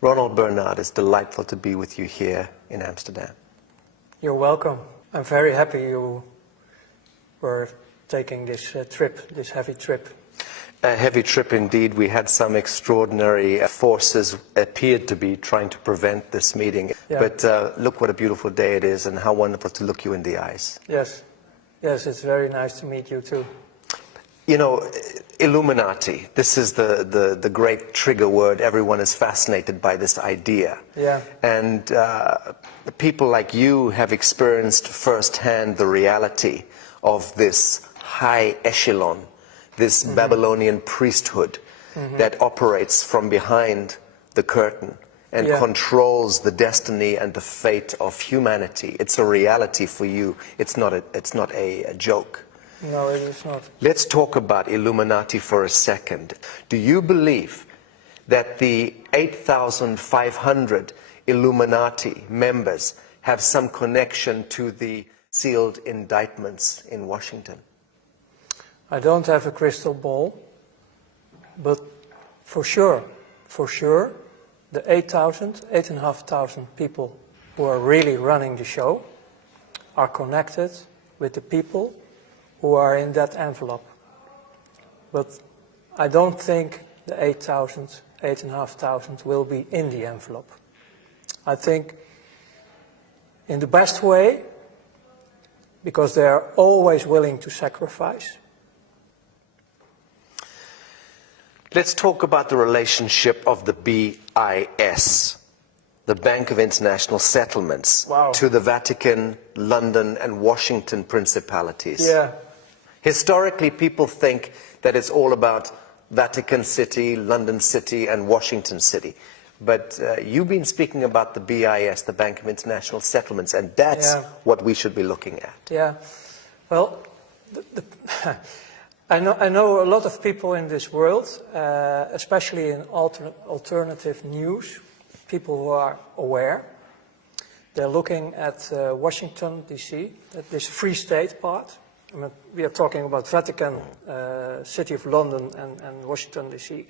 Ronald Bernard, it's delightful to be with you here in Amsterdam. You're welcome. I'm very happy you were taking this trip, this heavy trip. A heavy trip indeed. We had some extraordinary forces appeared to be trying to prevent this meeting. Yeah. But look what a beautiful day it is and how wonderful to look you in the eyes. Yes, yes, it's very nice to meet you too. You know, Illuminati, this is the great trigger word. Everyone is fascinated by this idea. Yeah. And people like you have experienced firsthand the reality of this high echelon, this Babylonian priesthood that operates from behind the curtain and controls the destiny and the fate of humanity. It's a reality for you. It's not a joke. No, it is not. Let's talk about Illuminati for a second. Do you believe that the 8,500 Illuminati members have some connection to the sealed indictments in Washington? I don't have a crystal ball, but for sure, the 8,500 people who are really running the show are connected with the people who are in that envelope. But I don't think the 8,500 will be in the envelope. I think in the best way, because they are always willing to sacrifice. Let's talk about the relationship of the BIS, the Bank of International Settlements, to the Vatican, London, and Washington principalities. Yeah. Historically, people think that it's all about Vatican City, London City, and Washington City. But you've been speaking about the BIS, the Bank of International Settlements, and that's what we should be looking at. Yeah. Well, I know a lot of people in this world, especially in alternative news, people who are aware. They're looking at Washington, D.C., at this Free State part. I mean, we are talking about Vatican, City of London, and Washington, D.C.,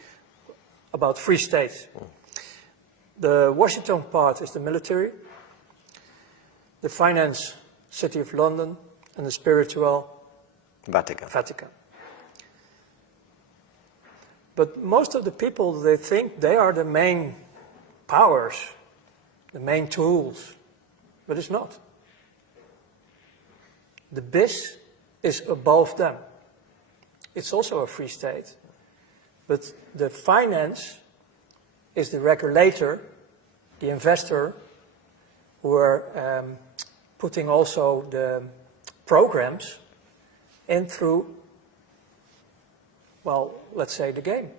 about Free States. The Washington part is the military, the finance, City of London, and the spiritual, Vatican. But most of the people, they think they are the main powers, the main tools, but it's not. The BIS is above them. It's also a free state, but the finance is the regulator, the investor, who are putting also the programs in through, well, let's say the game.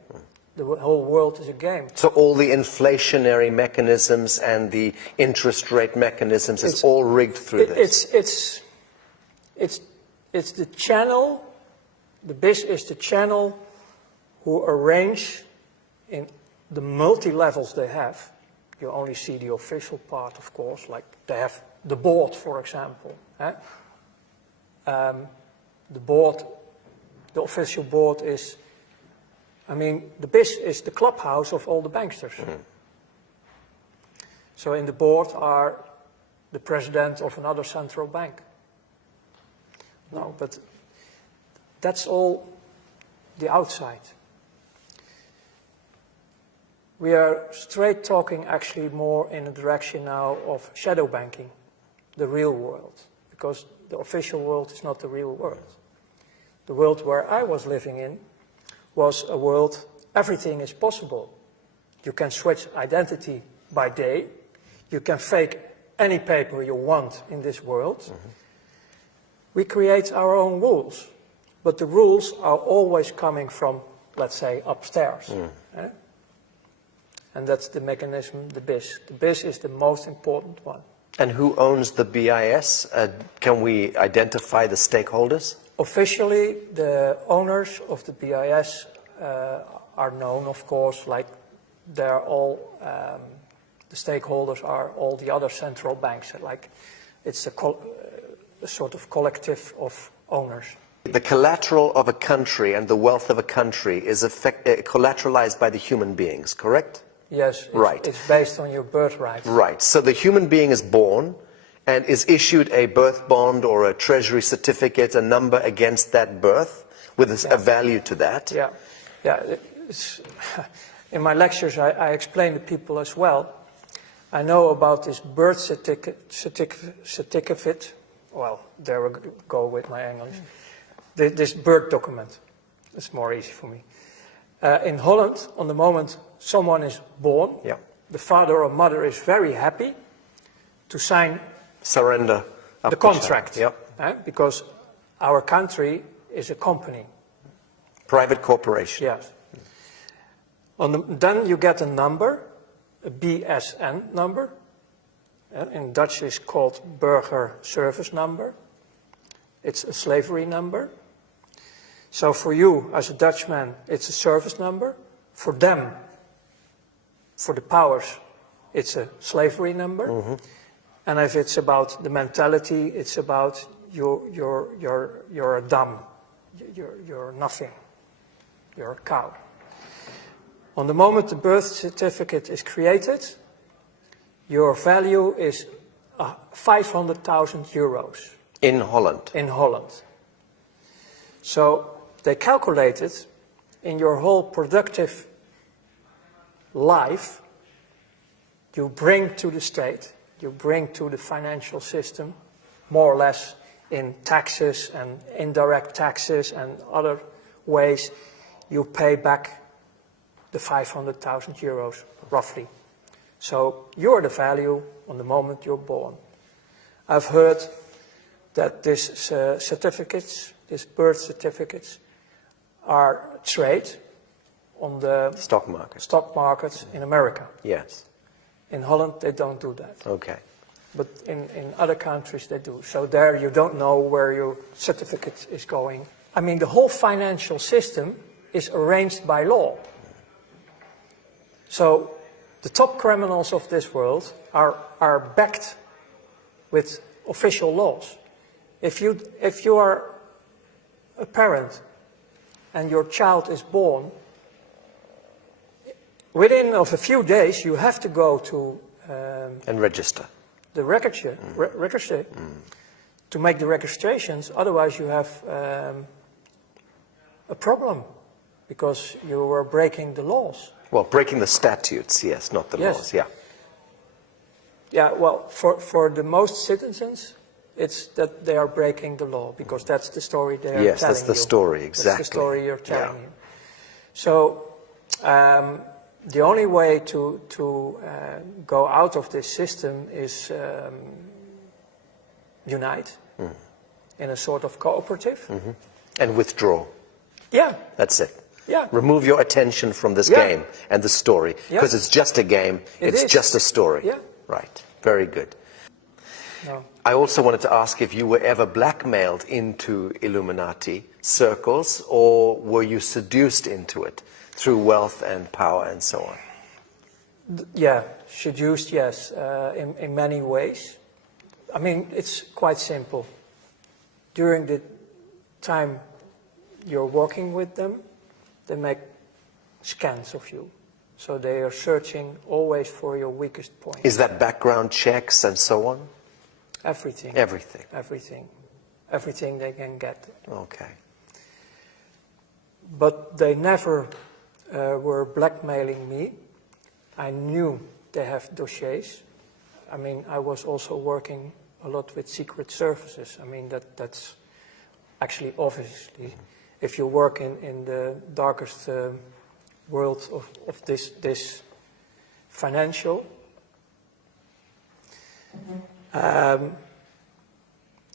The whole world is a game. So all the inflationary mechanisms and the interest rate mechanisms is all rigged through this? It's the channel, the BIS is the channel who arrange in the multi-levels they have. You only see the official part, of course, like they have the board, for example. The board, the official board is, I mean, the BIS is the clubhouse of all the banksters. So in the board are the president of another central bank. No, but that's all the outside. We are straight talking actually more in the direction now of shadow banking, the real world, because the official world is not the real world. The world where I was living in was a world, everything is possible. You can switch identity by day. You can fake any paper you want in this world. We create our own rules, but the rules are always coming from, let's say, upstairs. And that's the mechanism, the BIS. The BIS is the most important one. And who owns the BIS? Can we identify the stakeholders? Officially, the owners of the BIS are known, of course, like they're all, the stakeholders are all the other central banks. Like it's a sort of collective of owners. The collateral of a country and the wealth of a country is collateralized by the human beings, correct? Yes, Right. It's based on your birthright. Right. So the human being is born and is issued a birth bond or a treasury certificate, a number against that birth with a value to that. Yeah, yeah. In my lectures, I explain to people as well. I know about this birth certificate. Well, there we go with my English. This birth document. It's more easy for me. In Holland, on the moment someone is born, the father or mother is very happy to sign surrender the contract. Because our country is a company. Private corporation. Yes. Then you get a number, a BSN number. In Dutch it's called Burger Service Number. It's a slavery number. So for you, as a Dutchman, it's a service number. For them, for the powers, it's a slavery number. Mm-hmm. And if it's about the mentality, it's about you're a dumb, you're nothing, you're a cow. On the moment the birth certificate is created, your value is 500,000 euros. In Holland? In Holland. So they calculated in your whole productive life, you bring to the state, you bring to the financial system, more or less in taxes and indirect taxes and other ways, you pay back the 500,000 euros, roughly. So you're the value on the moment you're born. I've heard that these certificates, these birth certificates, are traded on the stock markets in America. Yes. In Holland, they don't do that. Okay. But in other countries, they do. So there you don't know where your certificate is going. I mean, the whole financial system is arranged by law. So the top criminals of this world are backed with official laws. If you are a parent and your child is born, within of a few days you have to go to and register the registry to make the registrations. Otherwise, you have a problem because you are breaking the laws. Well, breaking the statutes, yes, not the laws. Yeah. Yeah. Well, for the most citizens, it's that they are breaking the law because that's the story they are telling you. Yes, that's the story, exactly. That's the story you're telling you. So the only way to go out of this system is unite in a sort of cooperative. Mm-hmm. And withdraw. Yeah. That's it. Yeah. Remove your attention from this game and the story, because it's just a game, it's just a story. Yeah. Right. Very good. No. I also wanted to ask if you were ever blackmailed into Illuminati circles, or were you seduced into it through wealth and power and so on? Yeah, seduced, yes, in many ways. I mean, it's quite simple. During the time you're working with them, they make scans of you. So they are searching always for your weakest point. Is that background checks and so on? Everything. Everything. Everything. Everything they can get. Okay. But they never were blackmailing me. I knew they have dossiers. I mean, I was also working a lot with secret services. I mean, that's actually obviously, if you work in the darkest world of this financial,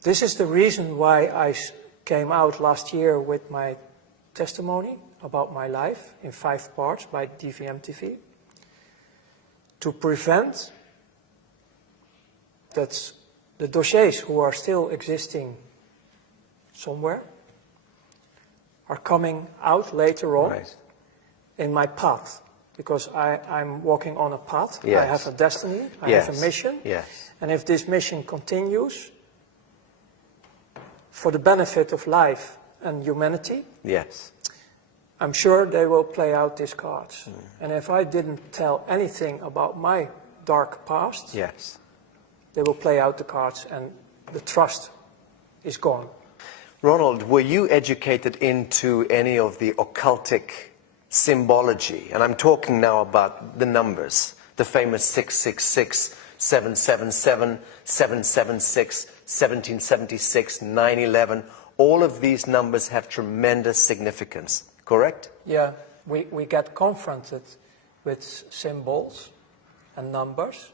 this is the reason why I came out last year with my testimony about my life in 5 parts by DVM TV, to prevent that the dossiers who are still existing somewhere are coming out later on in my path, because I'm walking on a path. Yes. I have a destiny, I have a mission, and if this mission continues for the benefit of life and humanity, I'm sure they will play out these cards. And if I didn't tell anything about my dark past, Yes. they will play out the cards and the trust is gone. Ronald, were you educated into any of the occultic symbology? And I'm talking now about the numbers, the famous 666, 777, 776, 1776, 9/11. All of these numbers have tremendous significance, correct? Yeah, we get confronted with symbols and numbers,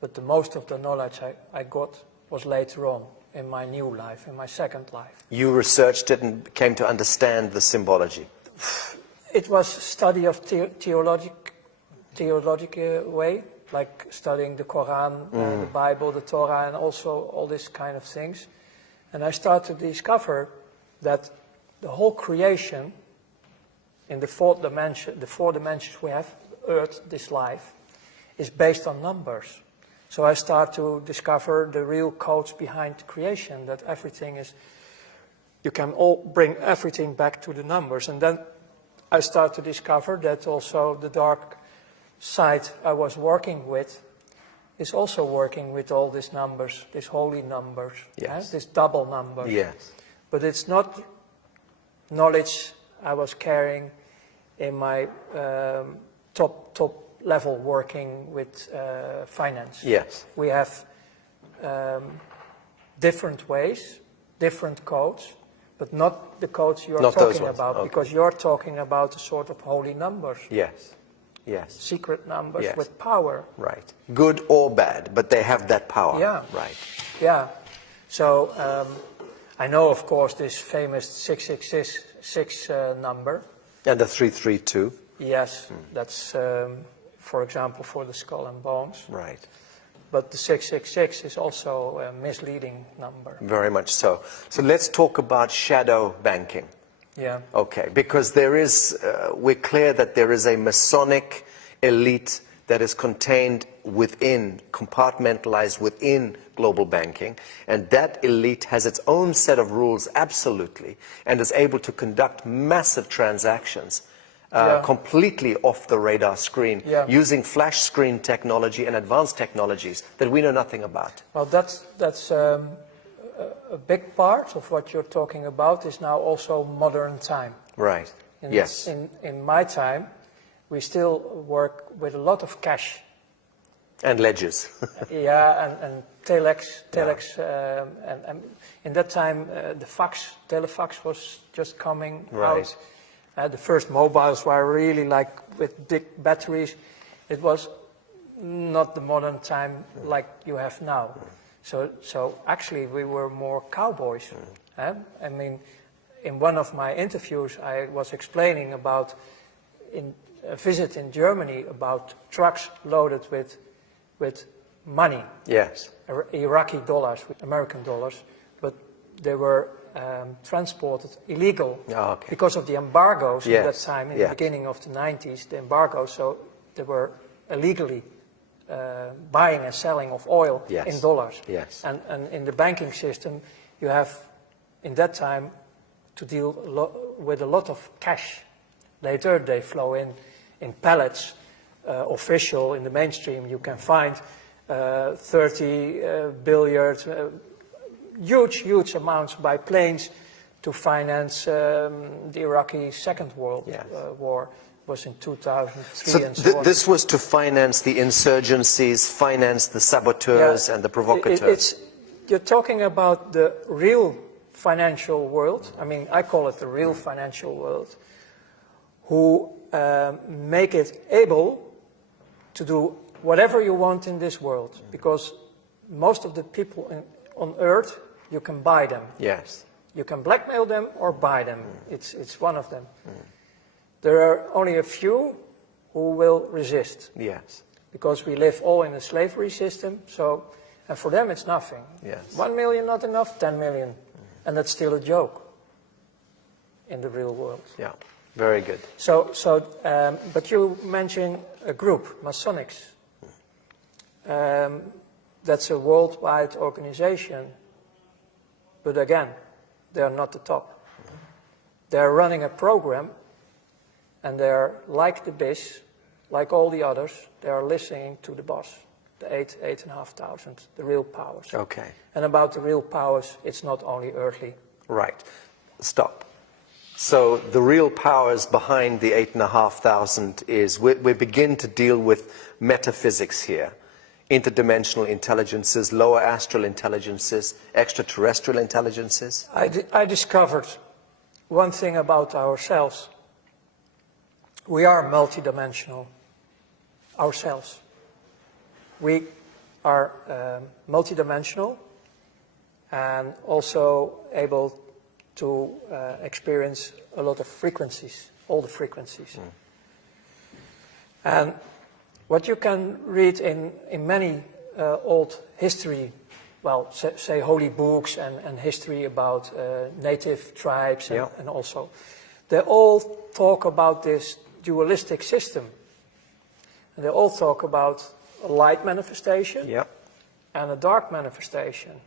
but the most of the knowledge I got was later on in my new life, in my second life. You researched it and came to understand the symbology. It was study of theological way, like studying the Quran, the Bible, the Torah, and also all these kind of things. And I started to discover that the whole creation in the four dimensions we have, Earth, this life, is based on numbers. So I start to discover the real codes behind creation, that everything is, you can all bring everything back to the numbers. And then I start to discover that also the dark side I was working with is also working with all these numbers, these holy numbers, yes. These double numbers. Yes. But it's not knowledge I was carrying in my top level working with finance. Yes. We have different ways, different codes, but not the codes you're talking about, okay. Because you're talking about a sort of holy numbers. Yes. Yes. Secret numbers Yes. with power. Right. Good or bad, but they have that power. Yeah. Right. Yeah. So I know, of course, this famous 666 number. And the 332. Yes, that's, for example, for the skull and bones. Right. But the 666 is also a misleading number. Very much so. So let's talk about shadow banking. Yeah. Okay, because there is, we're clear that there is a Masonic elite that is contained within, compartmentalized within global banking, and that elite has its own set of rules, absolutely, and is able to conduct massive transactions completely off the radar screen, using flash screen technology and advanced technologies that we know nothing about. Well, that's a big part of what you're talking about is now also modern time. Right. Yes. In my time, we still work with a lot of cash. And ledgers. And telex, and in that time the telefax was just coming out. The first mobiles were really like with big batteries. It was not the modern time like you have now. So actually we were more cowboys. I mean, in one of my interviews I was explaining about in a visit in Germany about trucks loaded with money. Yes. Iraqi dollars, American dollars, but they were transported illegal because of the embargoes at that time, in the beginning of the 90s, the embargoes, so they were illegally buying and selling of oil in dollars. Yes. And in the banking system, you have, in that time, to deal with a lot of cash. Later, they flow in pallets, official, in the mainstream, you can find 30 billion, huge amounts by planes to finance the Iraqi Second World War. Was in 2003 and so on. This was to finance the insurgencies, finance the saboteurs and the provocateurs. You're talking about the real financial world. I mean, I call it the real financial world, who make it able to do whatever you want in this world, because most of the people on Earth, you can buy them. Yes. You can blackmail them or buy them. It's one of them. There are only a few who will resist. Yes. Because we live all in a slavery system, and for them it's nothing. Yes. 1 million not enough, 10 million. And that's still a joke in the real world. Yeah, very good. But you mentioned a group, Masonics. That's a worldwide organization. But again, they are not the top. They are running a program And they're like the BIS, like all the others, they are listening to the boss, the 8,500, the real powers. Okay. And about the real powers, it's not only earthly. Right. Stop. So the real powers behind the 8,500 is we begin to deal with metaphysics here. Interdimensional intelligences, lower astral intelligences, extraterrestrial intelligences. I discovered one thing about ourselves. We are multidimensional ourselves. We are multidimensional and also able to experience a lot of frequencies, all the frequencies. And what you can read in many old history, well, say holy books and history about native tribes and also, they all talk about this dualistic system. And they all talk about a light manifestation and a dark manifestation.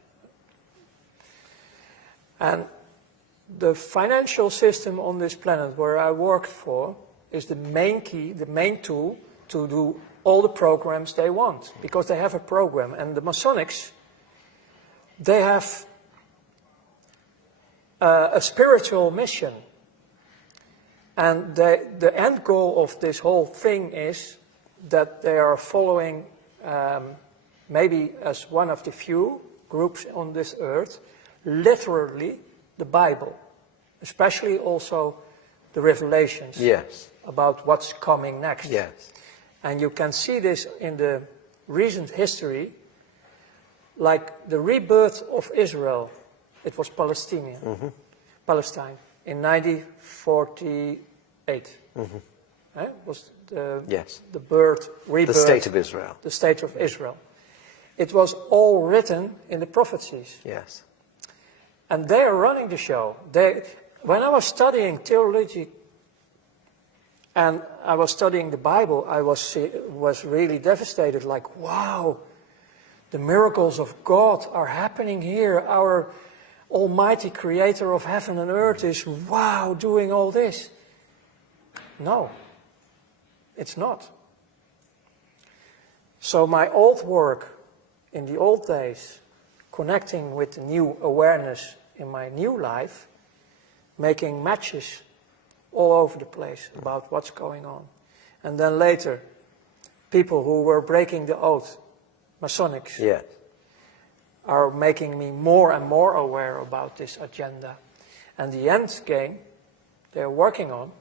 And the financial system on this planet where I worked for is the main key, the main tool to do all the programs they want, because they have a program. And the Masonics, they have a spiritual mission. And the end goal of this whole thing is that they are following, maybe as one of the few groups on this earth, literally the Bible, especially also the Revelations about what's coming next. And you can see this in the recent history, like the rebirth of Israel. It was Palestine in 1948. Was the rebirth, the state of Israel. The state of Israel. It was all written in the prophecies. And they are running the show. When I was studying theology and I was studying the Bible, I was really devastated, like, wow, the miracles of God are happening here. Our almighty creator of heaven and earth is, wow, doing all this. No, it's not. So my old work in the old days, connecting with the new awareness in my new life, making matches all over the place about what's going on. And then later, people who were breaking the oath, Masonics, are making me more and more aware about this agenda. And the end game they're working on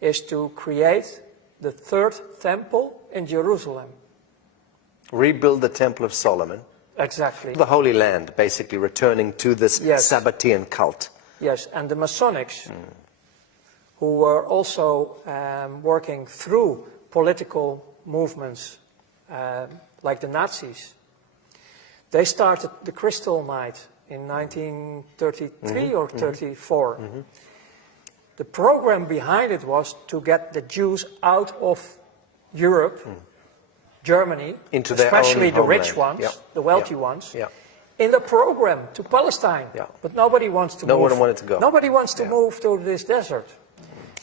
is to create the third temple in Jerusalem. Rebuild the Temple of Solomon. Exactly. The Holy Land, basically returning to this Sabbatean cult. Yes, and the Masonics, who were also working through political movements like the Nazis, they started the Crystal Night in 1933 or 34. The program behind it was to get the Jews out of Europe, Germany, into especially the homeland. rich ones, the wealthy ones, in the program to Palestine. But nobody wants to move. No one wanted to go. Nobody wants to move to this desert.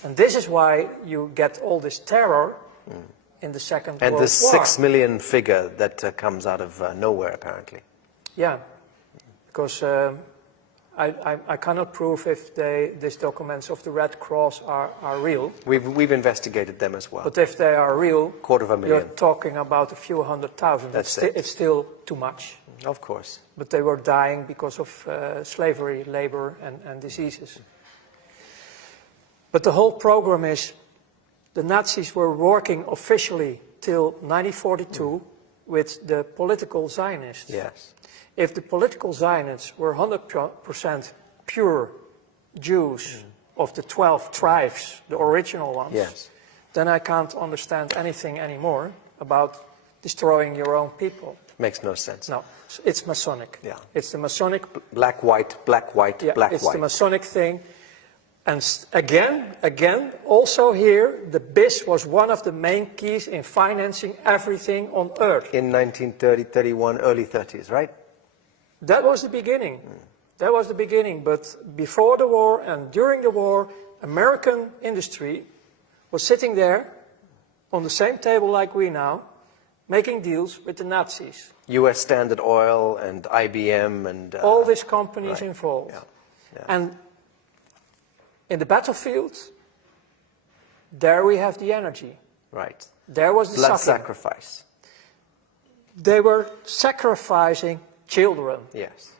And this is why you get all this terror in the Second World War. And the 6 million figure that comes out of nowhere, apparently. Yeah, because I cannot prove if these documents of the Red Cross are real. We've investigated them as well. But if they are real, 250,000. you're talking about a few 100,000. It's still too much. Of course. But they were dying because of slavery, labor, and diseases. But the whole program is, the Nazis were working officially till 1942 with the political Zionists. If the political Zionists were 100% pure Jews of the 12 tribes, the original ones, then I can't understand anything anymore about destroying your own people. Makes no sense. No, it's Masonic. It's the Masonic. Black, white, black, white, black, it's white. the Masonic thing. And again, also here, the BIS was one of the main keys in financing everything on earth. In 1930, 31, early 30s, right? That was the beginning. That was the beginning. But before the war and during the war, American industry was sitting there on the same table like we now, making deals with the Nazis. U.S. Standard Oil and IBM and... all these companies right. involved. Yeah. Yeah. And in the battlefield, there we have the energy. Right. There was the Blood suffering. sacrifice. They were sacrificing children Yes.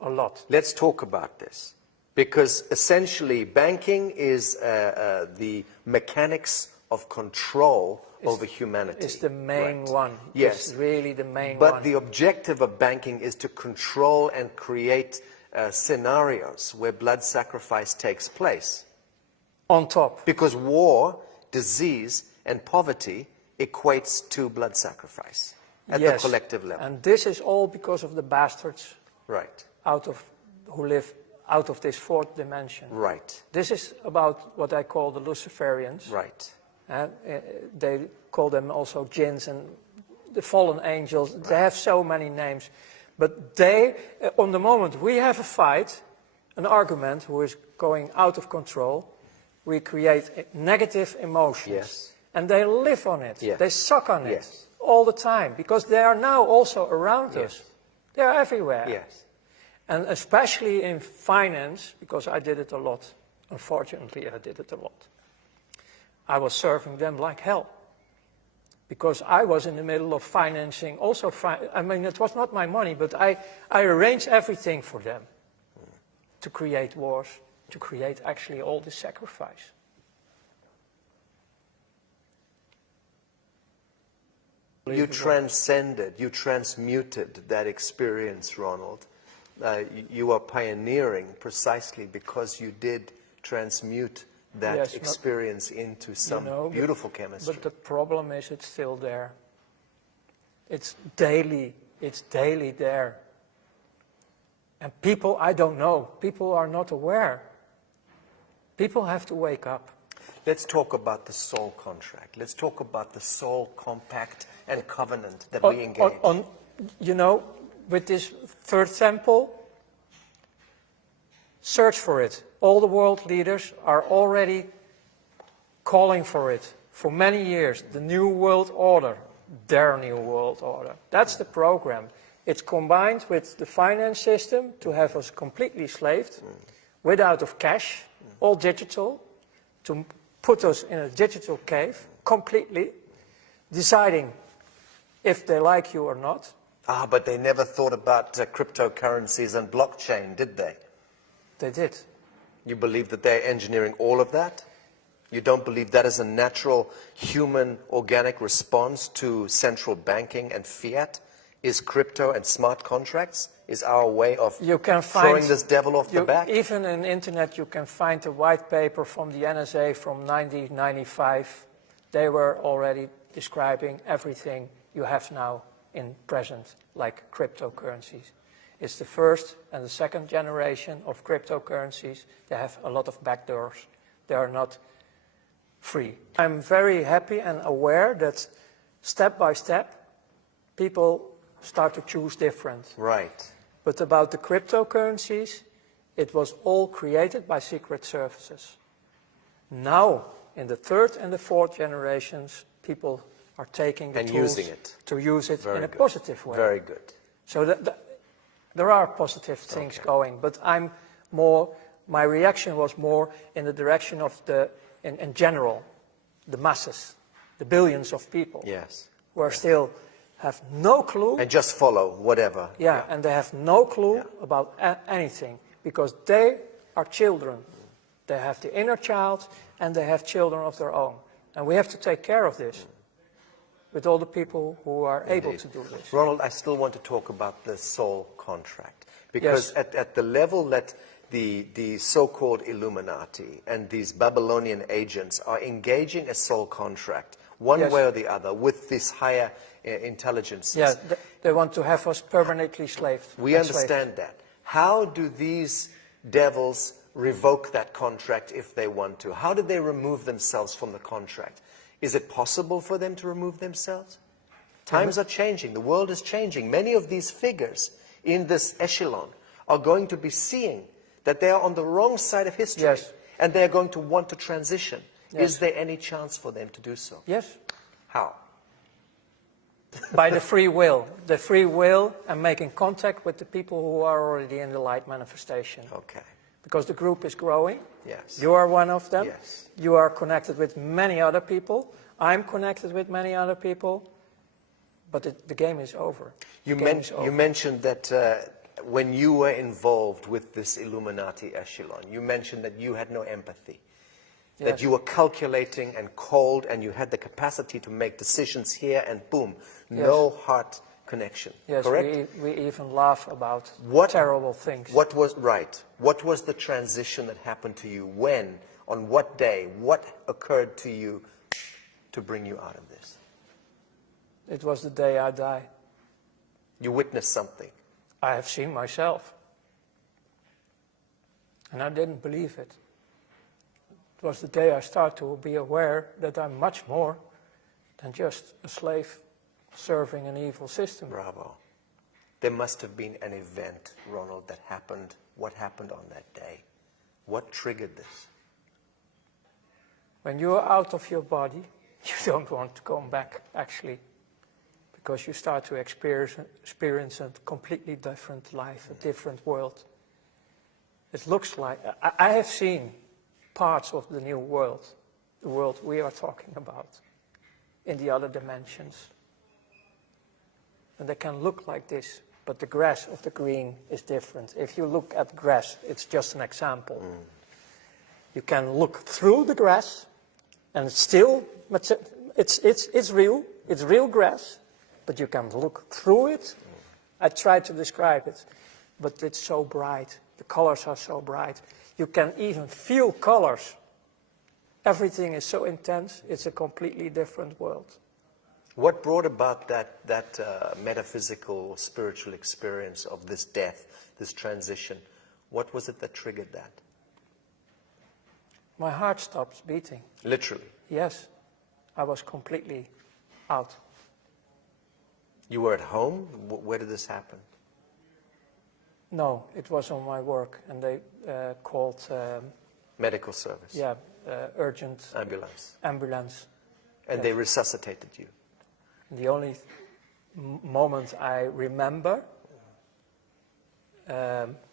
a lot. Let's talk about this. Because essentially banking is the mechanics of control over humanity. It's the main Right. one. Yes. It's really the main But one. the objective of banking is to control and create scenarios where blood sacrifice takes place. On top. Because war, disease, and poverty equates to blood sacrifice at the collective level. And this is all because of the bastards Right. who live out of this fourth dimension. Right. This is about what I call the Luciferians. Right. They call them also jinns and the fallen angels. Right. They have so many names. But they, on the moment we have a fight, an argument who is going out of control, we create negative emotions. Yes. And they live on it. Yes. They suck on it Yes. all the time because they are now also around Yes. us. They are everywhere. Yes. And especially in finance, because I did it a lot. Unfortunately, I did it a lot. I was serving them like hell. Because I was in the middle of financing also, I mean, it was not my money, but I arranged everything for them to create wars, to create actually all this sacrifice. You transcended, you transmuted that experience, Ronald. You are pioneering precisely because you did transmute that experience into some beautiful chemistry. But the problem is it's still there. It's daily there. And people, I don't know, people are not aware. People have to wake up. Let's talk about the soul contract. Let's talk about the soul compact and covenant that we engage. You know, with this third temple, search for it. All the world leaders are already calling for it for many years. The New World Order, their New World Order. That's the program. It's combined with the finance system to have us completely slaved, without of cash, all digital, to put us in a digital cave, completely, deciding if they like you or not. Ah, but they never thought about cryptocurrencies and blockchain, did they? They did. You believe that they're engineering all of that? You don't believe that is a natural human organic response to central banking and fiat? Is crypto and smart contracts? Is our way of throwing this devil off the back? Even on the internet you can find a white paper from the NSA from 1995. They were already describing everything you have now in present, like cryptocurrencies. It's the first and the second generation of cryptocurrencies. They have a lot of backdoors. They are not free. I'm very happy and aware that step by step, people start to choose different. Right. But about the cryptocurrencies, it was all created by secret services. Now, in the third and the fourth generations, people are taking the tools to use it in a positive way. Very good. So there are positive things going, but my reaction was more in the direction of in general, the masses, the billions of people. Yes. Who are still have no clue. And just follow whatever. Yeah, and they have no clue about anything because they are children. They have the inner child and they have children of their own. And we have to take care of this with all the people who are able to do this. Ronald, I still want to talk about the soul contract because at the level that the so-called Illuminati and these Babylonian agents are engaging a soul contract one way or the other with these higher intelligences. Yeah, they want to have us permanently slaved. We understand that. How do these devils revoke that contract if they want to? How do they remove themselves from the contract? Is it possible for them to remove themselves? Times are changing. The world is changing. Many of these figures in this echelon are going to be seeing that they are on the wrong side of history. Yes. And they are going to want to transition Yes. Is there any chance for them to do so? Yes. How? By the free will. The free will and making contact with the people who are already in the light manifestation. Okay. Because the group is growing. Yes. You are one of them. Yes. You are connected with many other people. I'm connected with many other people. But the game is over. You mentioned that when you were involved with this Illuminati echelon, you mentioned that you had no empathy. That Yes. you were calculating and cold and you had the capacity to make decisions here and boom, no heart connection. Yes, correct? we even laugh about What- terrible things. What was right? What was the transition that happened to you? When? On what day? What occurred to you to bring you out of this? It was the day I died. You witnessed something. I have seen myself. And I didn't believe it. It was the day I started to be aware that I'm much more than just a slave serving an evil system. Bravo. There must have been an event, Ronald, that happened. What happened on that day? What triggered this? When you're out of your body, you don't want to come back, actually. Because you start to experience a completely different life, a different world. It looks like, I have seen parts of the new world, the world we are talking about, in the other dimensions. And they can look like this, but the grass of the green is different. If you look at grass, it's just an example. You can look through the grass, and it's still, it's real grass, but you can look through it. I tried to describe it, but it's so bright. The colors are so bright. You can even feel colors. Everything is so intense, it's a completely different world. What brought about that metaphysical, spiritual experience of this death, this transition? What was it that triggered that? My heart stops beating. Literally. Yes, I was completely out. You were at home? Where did this happen? No, it was on my work, and they called, Medical service? yeah, urgent Ambulance. And Yes. they resuscitated you? The only moment I remember,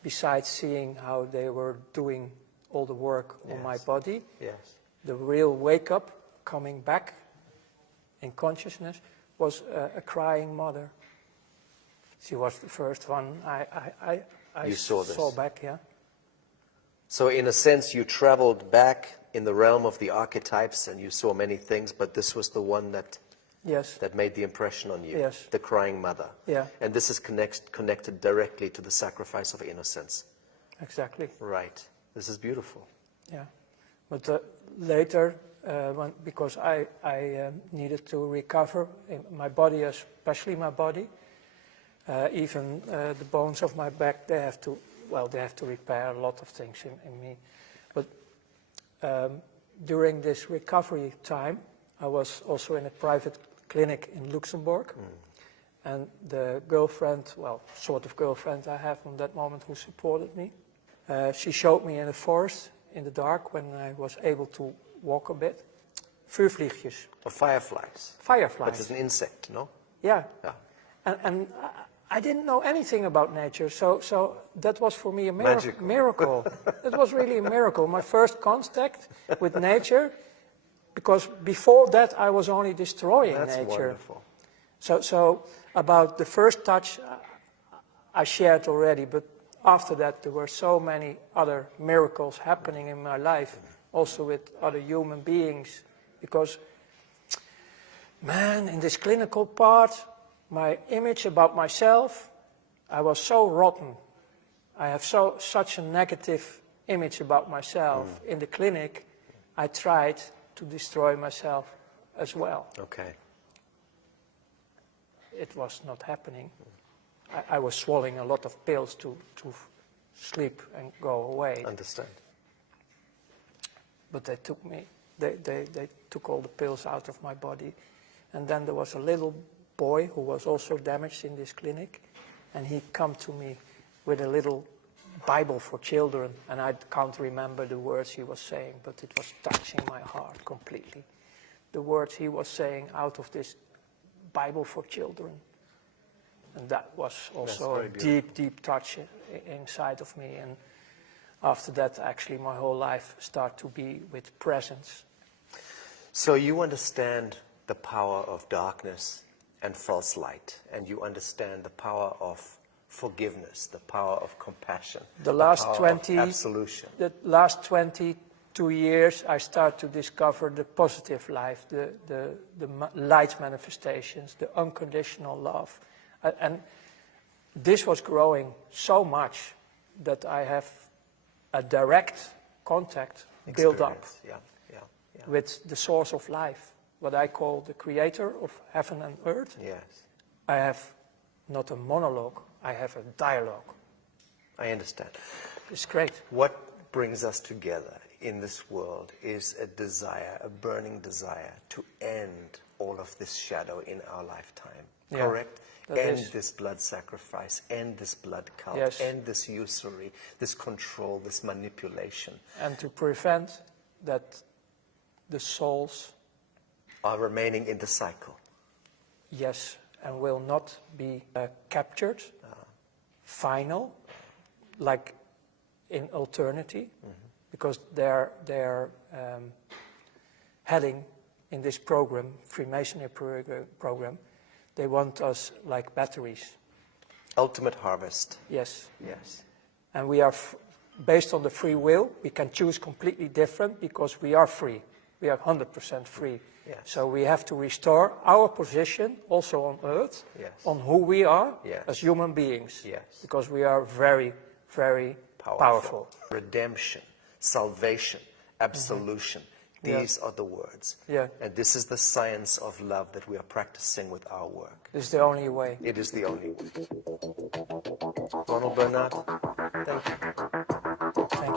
besides seeing how they were doing all the work on my body, Yes. the real wake-up, coming back in consciousness, was a crying mother. She was the first one I You saw this. back, yeah. So in a sense, you traveled back in the realm of the archetypes and you saw many things, but this was the one that Yes, made the impression on you. Yes. The crying mother. yeah, And this is connected directly to the sacrifice of innocence. exactly, Right. This is beautiful. yeah. But later, because I needed to recover in my body, especially my body, even the bones of my back, they have to repair a lot of things in me. But during this recovery time, I was also in a private clinic in Luxembourg. And the girlfriend, well, sort of girlfriend I have from that moment who supported me, she showed me in the forest, in the dark, when I was able to walk a bit, vuurvliegjes, Or fireflies. fireflies. But it's an insect, no? Yeah. Yeah. And I didn't know anything about nature, so that was for me a Magical. miracle. It was really a miracle. My first contact with nature, because before that I was only destroying That's nature. wonderful. So about the first touch I shared already, but after that there were so many other miracles happening in my life, also with other human beings, because, man, in this clinical part, my image about myself, I was so rotten. I have such a negative image about myself. In the clinic, I tried to destroy myself as well. Okay. It was not happening. I was swallowing a lot of pills to sleep and go away. Understand. But they took all the pills out of my body. And then there was a little boy who was also damaged in this clinic. And he come to me with a little Bible for children, and I can't remember the words he was saying, but it was touching my heart completely. The words he was saying out of this Bible for children. And that was also a deep, deep touch inside of me. And after that, actually, my whole life started to be with presence. So you understand the power of darkness and false light, and you understand the power of forgiveness, the power of compassion, The last power 20, of absolution. The last 22 years, I start to discover the positive life, the light manifestations, the unconditional love. And this was growing so much that I have a direct contact built up with the source of life, what I call the creator of heaven and earth. Yes. I have not a monologue, I have a dialogue. I understand. It's great. What brings us together in this world is a desire, a burning desire to end all of this shadow in our lifetime. Yeah, correct? End this blood sacrifice, end this blood cult, Yes. end this usury, this control, this manipulation. And to prevent that the souls, Are remaining in the cycle. yes, and will not be captured, final, like in eternity, because they're heading in this program, Freemasonry program, they want us like batteries. Ultimate harvest. Yes. Yes. And we are, based on the free will, we can choose completely different because we are free. We are 100% free. Yes. So we have to restore our position also on earth, Yes. on who we are Yes. as human beings. Yes. Because we are very, very powerful. Redemption, salvation, absolution. These are the words. Yeah. And this is the science of love that we are practicing with our work. This is the only way. It is the only way. Ronald Bernard, thank you.